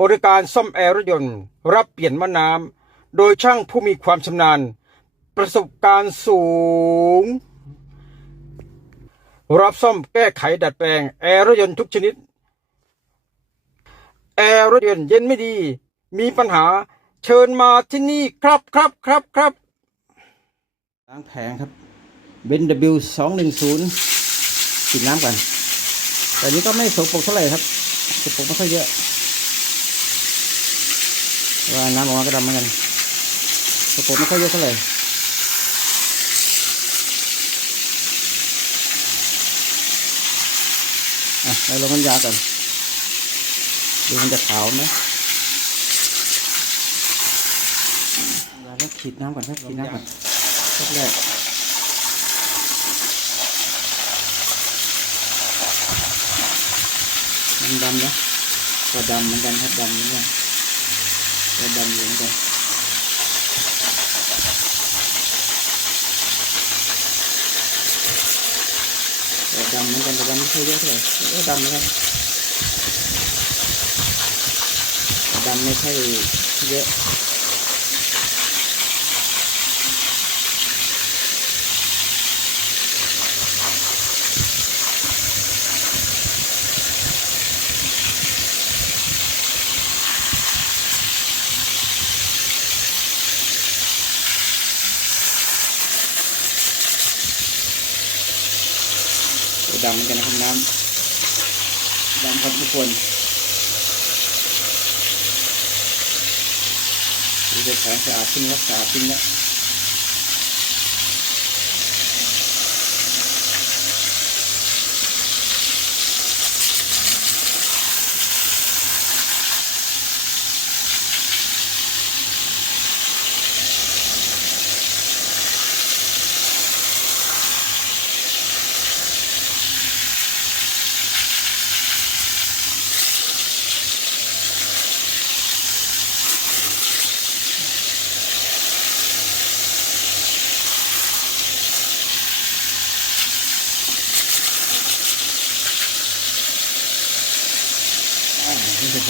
บริการซ่อมแอร์รถยนต์รับเปลี่ยนมะน้ำโดยช่างผู้มีความชำนาญ ประสบการณ์สูง รับซ่อมแก้ไขดัดแปลงแอร์รถยนต์ทุกชนิด แอร์รถยนต์เย็นไม่ดี มีปัญหาเชิญมาที่นี่ครับครับครับครับล้างแผงครับเบน W สองหนึ่งศูนย์ฉีดน้ำกันแต่นี้ก็ไม่สกปรกเท่าไหร่ครับสกปรกไม่ค่อยเยอะ ว่าน้ำออกมาก็ดำเหมือนกันสกปรกไม่ค่อยเยอะเท่าไหร่อะเราลงมันยาก่อนดูมันจะขาวไหมแล้วขีดน้ำก่อนครับขีดน้ำก่อนรอบแรกมันดำนะก็ดำเหมือนกันครับดำเหมือนกัน ก็ดำอยู่เหมือนกันก็ดำเหมือ ดำกันดำไม่ค่อยเยอะดำเหมือนกันนะครับน้ำดำครับทุกคนดูจะแข็งสะอาดขึ้นครับสะอาดขึ้นแล้ว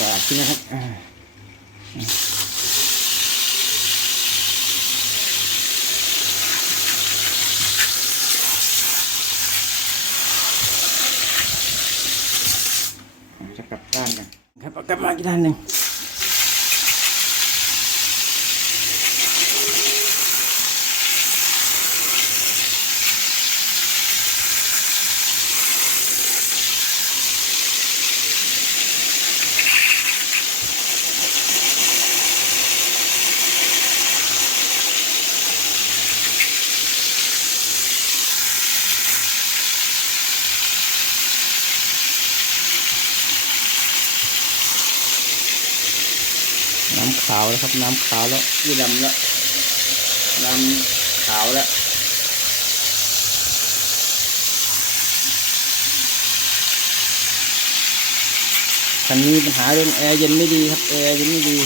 อ่า นี่จะสะอาดขึ้นนะครับจะกลับด้านกันครับกลับมาอีกด้านหนึ่งาวแล้วครับ น้ำขาวแล้วนี่ดำแล้วน้ำขาวแล้วคันนี้ปัญหาเรื่องแอร์เย็นไม่ดีครับแอร์เย็นไม่ดี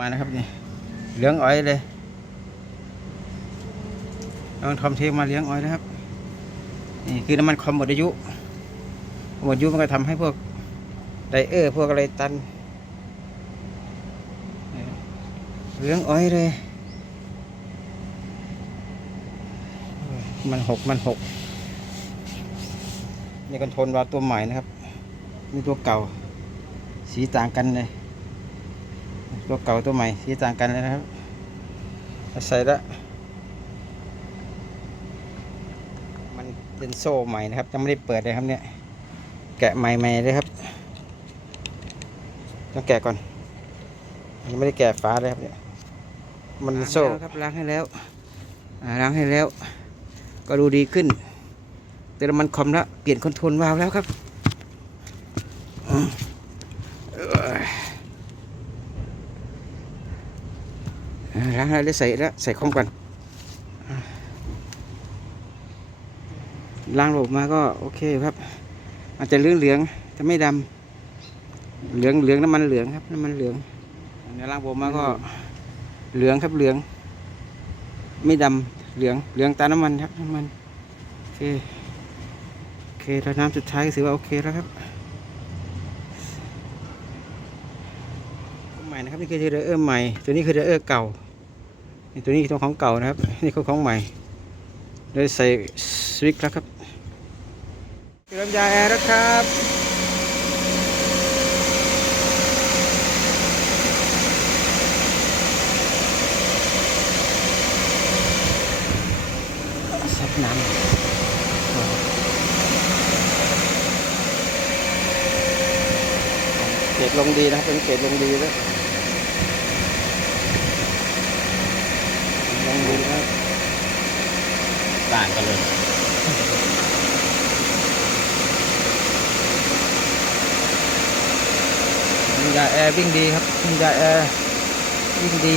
มานะครับนี่เลี้ยงอ้อยเลยลองทอมเทมาเลี้ยงอ้อยนะครับนี่คือน้ำมันคอมหมดอายุหมดอายุมันก็ทำให้พวกไดเออร์พวกอะไรตันเลี้ยงอ้อยเลย มันหกมันหกนี่กันชนวาล์วตัวใหม่นะครับมีตัวเก่า สีต่างกันเลย ตัวเก่าตัวใหม่สีต่างกันเลยนะครับใส่ละมันเป็นโซ่ใหม่นะครับยังไม่ได้เปิดเลยครับเนี่ยแกะใหม่ๆเลยครับต้องแกะก่อนยังไม่ได้แกะฝาเลยครับเนี่ยมันโซ่ครับล้างให้แล้วล้างให้แล้ว ก็ดูดีขึ้น แต่มันคอมแล้วเปลี่ยนคอนโทรลวาล์วแล้วครับอืมเอ้ย อ่าล้างให้แล้วใส่แล้วใส่คอมก่อนล้างระบบมาก็โอเคครับ อาจจะเหลืองเหลืองๆจะไม่ดำเหลืองเหลืองน้ำมันเหลืองครับน้ำมันเหลืองอันนี้ล้างระบบมาก็เหลืองครับเหลือง ไม่ดำเหลืองเหลืองตาน้ำมันครับน้ำมันโอเคโอเคแล้วน้ำสุดท้ายก็ถือว่าโอเคแล้วครับใหม่นะครับนี่คือเรเออร์ใหม่ ตัวนี้คือเรเออร์เก่า ตัวนี้ตัวของเก่านะครับ นี่คือของใหม่เลยใส่สวิตช์แล้วครับเริ่มยาแอร์แล้วครับซับน้ำเกรดลงดีนะครับเป็นเกรดลงดีแล้วลงดีครับ ต่างกันเลยยาแอร์วิ่งดีครับยาแอร์วิ่งดี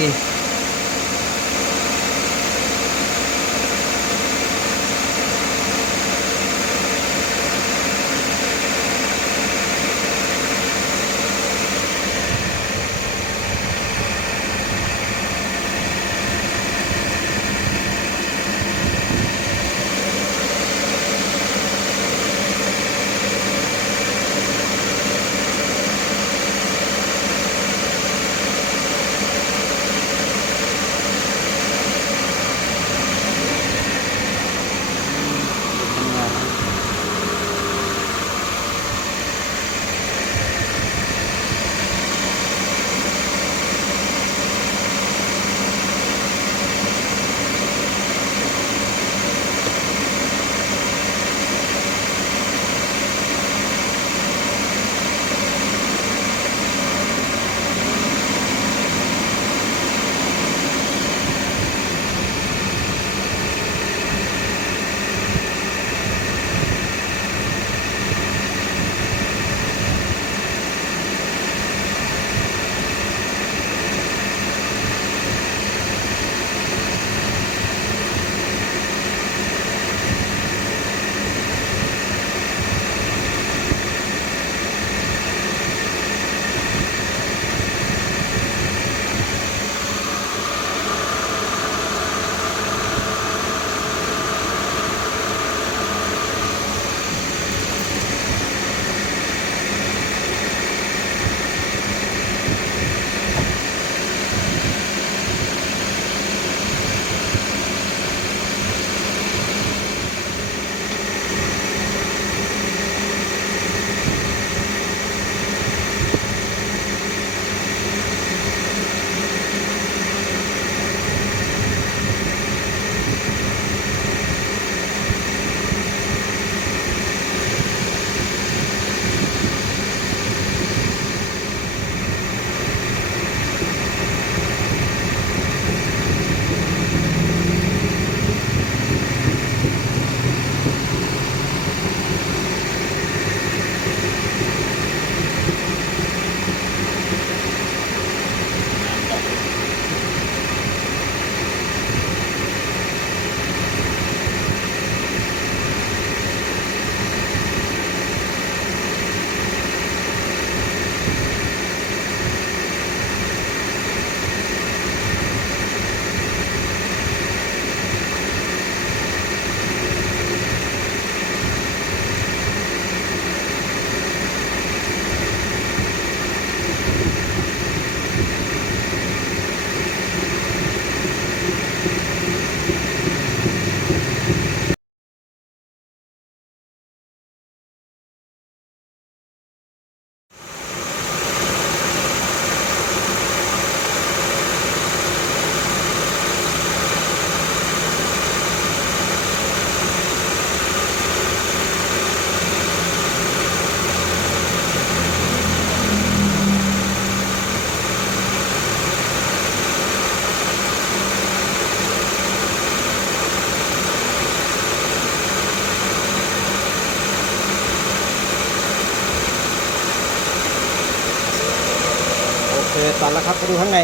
อตัดแล้วครับมาดูข้างใน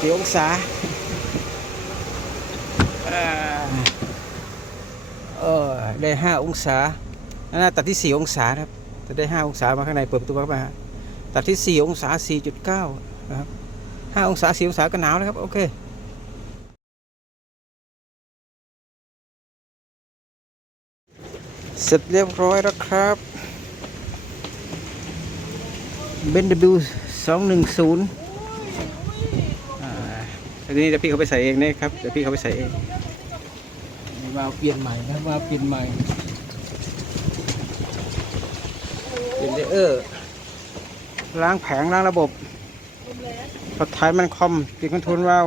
กี่องศาอ่าเออได้ห้าองศาอันน่าตัดที่สี่องศาครับจะได้ห้าองศามาข้างในเปิดประตูเข้ามาตัดที่สี่องศาสี่จุดเก้านะครับห้าองศาสี่องศาก็หนาวแล้วครับ โอเคเสร็จเรียบร้อยแล้วครับเบนบิวส องหนึ่งศูนย์อันนี้เดี๋ยวพี่เขาไปใส่เองนะครับเดี๋ยวพี่เขาไปใส่เองมาเปลี่ยนใหม่นะมาเปลี่ยนใหม่เปลี่ยนเลเยอร์ล้างแผงล้างระบบปลดท้ายมันคอมเปลี่ยนคอนโทรลวาล์ว